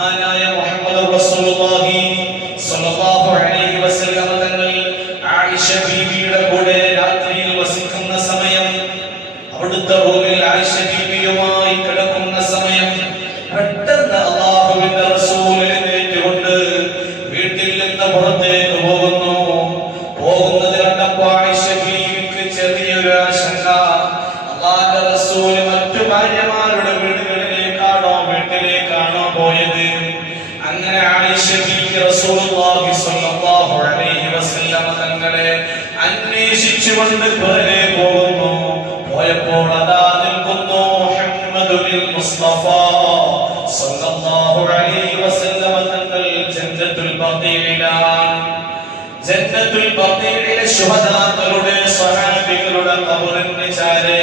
മഹാനായ മുഹമ്മദ് റസൂലുള്ളാഹി സ്വല്ലല്ലാഹു അലൈഹി വസല്ലം തങ്ങൾ ആയിഷ ബീവിയുടെ കൂടെ രാത്രിയിൽ വസിക്കുന്ന സമയം, അവിടുത്തെ റൂമിൽ ആയിഷ ബീവിയുമായി കിടക്കുന്ന സമയം, പെട്ടെന്ന് അല്ലാഹുവിന്റെ റസൂൽ എഴുന്നേറ്റുകൊണ്ട് വീട്ടിൽ നിന്ന് പുറത്തേക്ക് പോകുന്നത് കണ്ടപ്പോൾ ആയിഷ ബീവിക്ക് ചെറിയൊരു ആശങ്ക. അല്ലാഹുവിന്റെ റസൂൽ മറ്റു ഭാര്യമാരുടെ വീട്ടിലേക്കാണോ പോയത്? അങ്ങനെ ആയിഷ ബീവി റസൂലുള്ളാഹി സ്വല്ലല്ലാഹു അലൈഹി വസല്ലം തങ്ങളെ അന്വേഷിച്ചുകൊണ്ട് പുറകെ പോയപ്പോൾ അതാ നിൽക്കുന്നു മുഹമ്മദുൽ മുസ്തഫ സ്വല്ലല്ലാഹു അലൈഹി വസല്ലം തങ്ങൾ ജന്നത്തുൽ ബഖീഇലാണ്. ജന്നത്തുൽ ബഖീഇലെ ശുഹദാക്കളുടെ സ്വഹാബികളുടെ ഖബറിന് ചാരെ,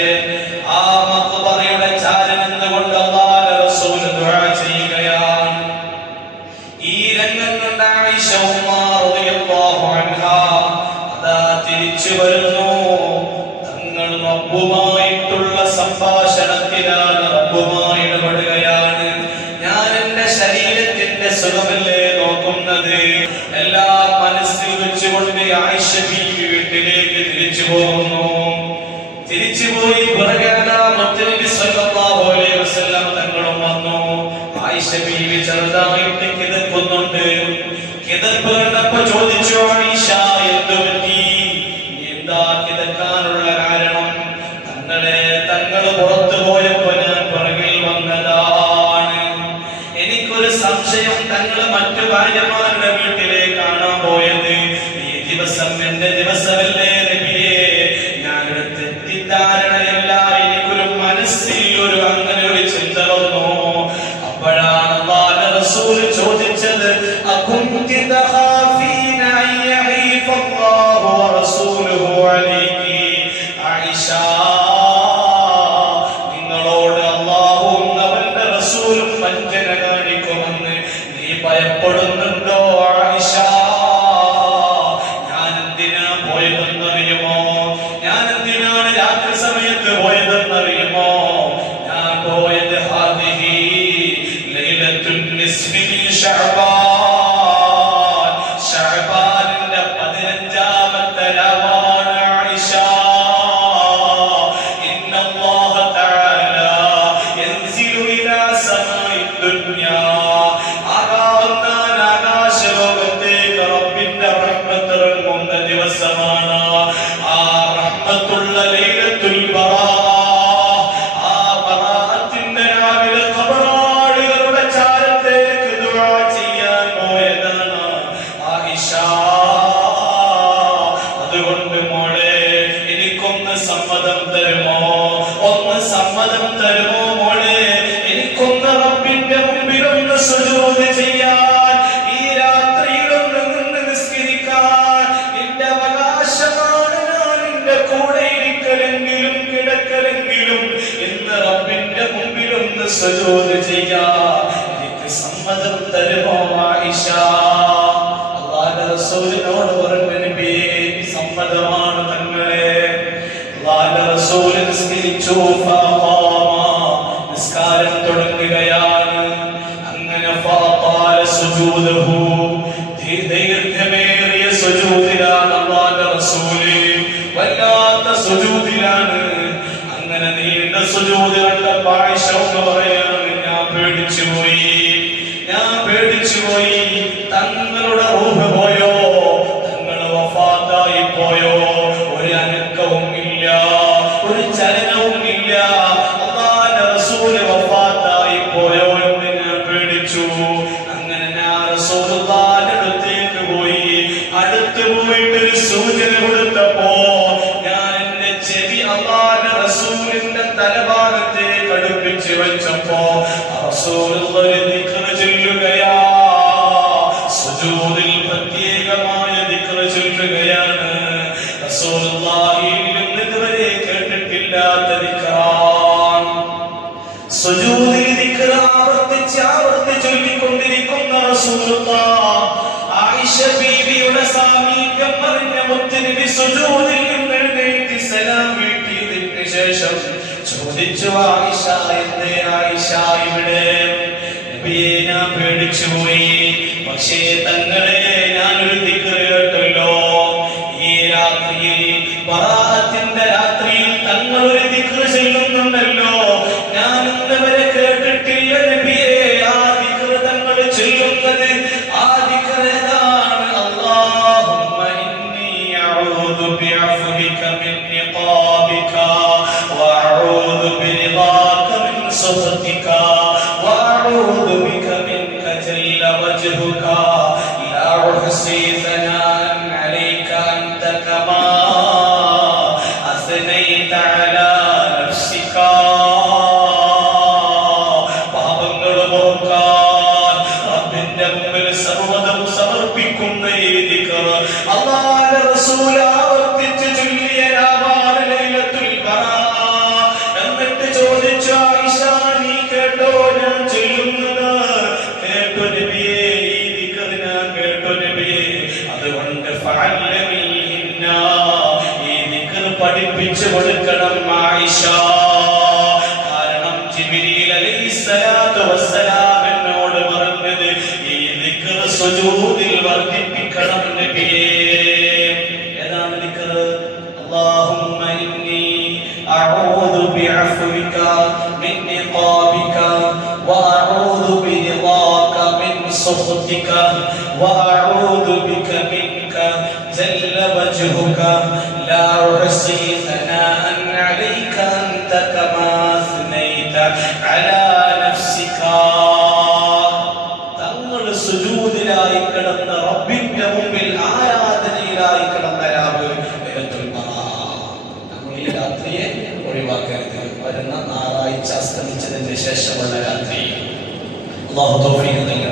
ആ മഖബറയുടെ ചാരെ നിന്നുകൊണ്ട് അല്ലാഹുവിന്റെ റസൂൽ ദുആ ചെയ്യുകയാണ്. ഈ രംഗം കണ്ട ആയിഷ ഉമ്മ റളിയല്ലാഹു അൻഹാ അതാ തിരിച്ചു വരുന്നു. തങ്ങൾ റബ്ബുമായിട്ടുള്ള സംഭാഷണത്തിലാണ്, റബ്ബുമായി ഇടപെടുകയാണ്. ഞാൻ എന്റെ ശരീരത്തിന്റെ സുഖമല്ലേ നോക്കുന്നത്? എല്ലാം മനസ്സിൽ വെച്ചുകൊണ്ട് ആയിഷ ബീവി വീട്ടിലേക്ക് തിരിച്ചുപോയി പിറകെ മുത്തുനബി സ്വല്ലല്ലാഹു അലൈഹി വസല്ലം തങ്ങളും വന്നു. ആയിഷ ബീവി ചെറുതായിട്ട് കിതപ്പുന്നുണ്ട്. കിതപ്പ് കണ്ടപ്പോ ചോദിച്ചു, ആയിഷ എന്തു പറ്റി? എന്താ കിതക്കാനുള്ള കാരണം? തങ്ങൾ പുറത്തു പോയപ്പോ ഞാൻ പിറകിൽ വന്നതാണ്. എനിക്കൊരു സംശയം, തങ്ങൾ മറ്റു ഭാര്യമാരുടെ വീട്ടിലേക്കാണോ പോയത്? ഈ ദിവസം എന്റെ ദിവസമല്ലേ നബിയേ? ഞാനൊരു തെറ്റിദ്ധാരണയല്ല, എനിക്കൊരു മനസ്സിൽ അങ്ങനെ ഒരു ചിന്ത വന്നു. അപ്പോഴാണ് അല്ലാഹുവിന്റെ റസൂൽ ചോദിച്ചത്, അകുന്തി തഖാഫീന അൻ യഹീഫ അല്ലാഹു വറസൂലുഹു അലൈകി? ആയിഷ, നിങ്ങളോട് അല്ലാഹുവും അവന്റെ റസൂലും വഞ്ചന കാണിക്കുമെന്ന് നീ ഭയപ്പെടുന്നുണ്ടോ ആയിഷ? ഞാൻ എന്തിനാണ് രാത്രി സമയത്ത് പോയതെന്നറിയുമോ? ഞാൻ പോയത് ഹാദിഹി ലൈലത്തുൻ നിസ്ഫി മിൻ ശഅബാൻ, ശഅബാനിന്റെ 15ാമത്തെ രാവാണ് ആയിഷ. ഇന്നല്ലാഹ തആല യൻസിലു ഇലാ സമാഇ ദുനിയാ, ആകാശലോകത്തേക്ക് റബ്ബിന്റെ റഹ്മത്ത് ഇറങ്ങുന്ന ദിവസമാണ് ആ റഹ്മത്തുള്ള ലൈലത്തുൽ ബറാഅ. ആ ബറാഅത്തിന്റെ രാവിലെ ഖബറാളികളുടെ ചാരത്തേക്ക് ദുആ ചെയ്യാൻ പോയതാണ് ആയിഷ. അതുകൊണ്ട് മോളെ, എനിക്കൊന്ന് സമ്മതം തരുമോ? മോളെ, എനിക്കൊന്ന് റബ്ബിന്റെ മുമ്പിൽ ഒന്ന് സുജൂദ് ചെയ്യാൻ, ഈ രാത്രിയിൽ ഒന്ന് നിന്ന് നിസ്കരിക്കാൻ നിന്റെ അവകാശമാണ്. ഞാൻ നിന്റെ കൂടെ ഇരിക്കലെങ്കിലും കിടക്കലെങ്കിലും എന്ന് റബ്ബിന്റെ മുമ്പിൽ ഒന്ന് സുജൂദ് ചെയ്യാൻ എനിക്ക് സമ്മതം തരുമോ ആയിഷ? അല്ലാഹുവിന്റെ റസൂലിനോട് പറഞ്ഞു, നബിയേ സമ്മതമാണ് തങ്ങളെ. അല്ലാഹുവിന്റെ റസൂൽ നിസ്കരിച്ചു. നിസ്കാരം തുടങ്ങുകയാണ്. അങ്ങനെ ഫഅതാല സുജൂദഹു, ദീർഘമേറിയ സുജൂദിലാണ് അല്ലാഹുവിന്റെ റസൂൽ, വല്ലാത്ത സുജൂദിലാണ്. അങ്ങനെ നീണ്ട സുജൂദ് കണ്ടപ്പോൾ ആയിഷ പറയാണ്, ഞാൻ പേടിച്ചുപോയി. തങ്ങളുടെ റൂഹ് പോയോ? തങ്ങൾ വഫാത്തായി പോയോ? ഒരു അനക്കവും ഇല്ല, ഒരു ചലനവും ഇല്ല. അല്ലാഹുവിന്റെ റസൂൽ വഫാത്തായി പോയോ എന്ന് ഞാൻ പേടിച്ചു. അങ്ങനെ ഞാൻ റസൂലുള്ളാഹിന്റെ അടുത്തേക്ക് അടുത്ത് പോയിട്ട് ഒരു സൂചന കൊടുത്തപ്പോ ഞാൻ എന്റെ ചെവി അല്ലാഹുവിന്റെ റസൂലിന്റെ തലഭാഗത്തേക്ക് അടുപ്പിച്ച് വെച്ചപ്പോ റസൂലുള്ളാഹി ദിക്ർ ചൊല്ലുകയാ. സുജൂദിൽ പ്രത്യേകമായ ദിക്ർ ചൊല്ലുകയാണ്. റസൂലുള്ളാഹി ഇതുവരെ കേട്ടിട്ടില്ലാത്ത ദിക്റാണ്. സുജൂദിൽ ദിക്ർ ആവർത്തിച്ച് ചൊല്ലിക്കൊണ്ടിരിക്കുന്ന റസൂലുള്ളാഹി ആയിഷ ബീവിയുടെ സാമീപ്യം അറിഞ്ഞ മുത്തുനബി സുജൂദിൽ നിന്ന് എഴുന്നേറ്റ് സലാം വീട്ടിയതിന് ശേഷം ചോദിച്ചു, ആയിഷ എന്തേ ആയിഷ ഇവിടെ? നബിയെ ഞാൻ പേടിച്ചുപോയി. പക്ഷേ തങ്ങളെ ഞാനൊരു ദിക്ർ കേട്ടല്ലോ. ഈ രാത്രിയിൽ ബറാഅത്തിന്റെ രാത്രിയിൽ തങ്ങൾ ഒരു ദിക്ർ ചൊല്ലുന്നുണ്ടല്ലോ. ഞാൻ ഇന്നുവരെ കേട്ടിട്ടില്ല നബിയെ ആ ദിക്ർ തങ്ങൾ ചൊല്ലുന്നത്. ആ ദിക്ർ ഏതാണ്? അല്ലാഹുമ്മ ഇന്നി അഊദു ബിഅഫ്വിക മിൻ നിഖാബിക വഅഊദു ബിറിദാക മിൻ സഖതിക വഅഊദു ബിക മിൻക ജല്ല വജ്ഹുക ലാ ഉഹ്സി സനാഅൻ അലൈക അൻത കമാ അസ്നൈത അലാ നഫ്സിക. പാപങ്ങൾ പൊറുക്കാൻ റബ്ബിന്റെ മുമ്പിൽ സർവ്വതും സമർപ്പിക്കുന്ന ഈ ദിക്ർ അല്ലാഹുവിന്റെ റസൂൽ ആവർത്തിച്ച് ചൊല്ലിയ രാവാണ് ലൈലത്തുൽ ബറാഅ. എന്നിട്ട് ചോദിച്ചു, ആയിഷ നീ കേട്ടോ ഞാൻ ചൊല്ലുന്നത്? കേട്ടോ നബിയേ, ഈ ദിക്ർ ഞാൻ കേട്ടോ നബിയേ. അതുകൊണ്ട് ഫഅല്ലമീന, ഈ ദിക്ർ പഠിപ്പിച്ചു കൊടുക്കണം ആയിഷ. കാരണം ജിബ്രീൽ അലൈഹിസ്സലാത്തു വസ്സലാം എന്നോട് പറഞ്ഞത് ഈ ദിക്ർ സുജൂദിൽ വർദ്ധിപ്പിക്കണം നബിയേ. ഏതാണ് ദിക്ർ? അല്ലാഹുമ്മ ഇന്നി അഊദു ബിഅഫ്വിക മിൻ നിഖാബിക വഅഊദു ബിറിദാക മിൻ സഖതിക വഅഊദു ബിക മിൻക ജല്ല വജ്ഹുക ലാ ഉഹ്സി സനാഅൻ അലൈക അൻത കമാ അസ്നൈത അലാ നഫ്സിക. തങ്ങൾ സുജൂദിലായി കിടന്ന റബ്ബിന്റെ മുമ്പിൽ ആരാധനയിലായി കിടന്ന രാവ് ലൈലത്തുൽ ബറാഅ. നമ്മൾ ഈ രാത്രിയെ ഒഴിവാക്കരുത്. വരുന്ന ഞായറാഴ്ച അസ്തമിച്ചതിന് ശേഷമുള്ള രാത്രി. അല്ലാഹു തൗഫീഖ് നൽകട്ടെ.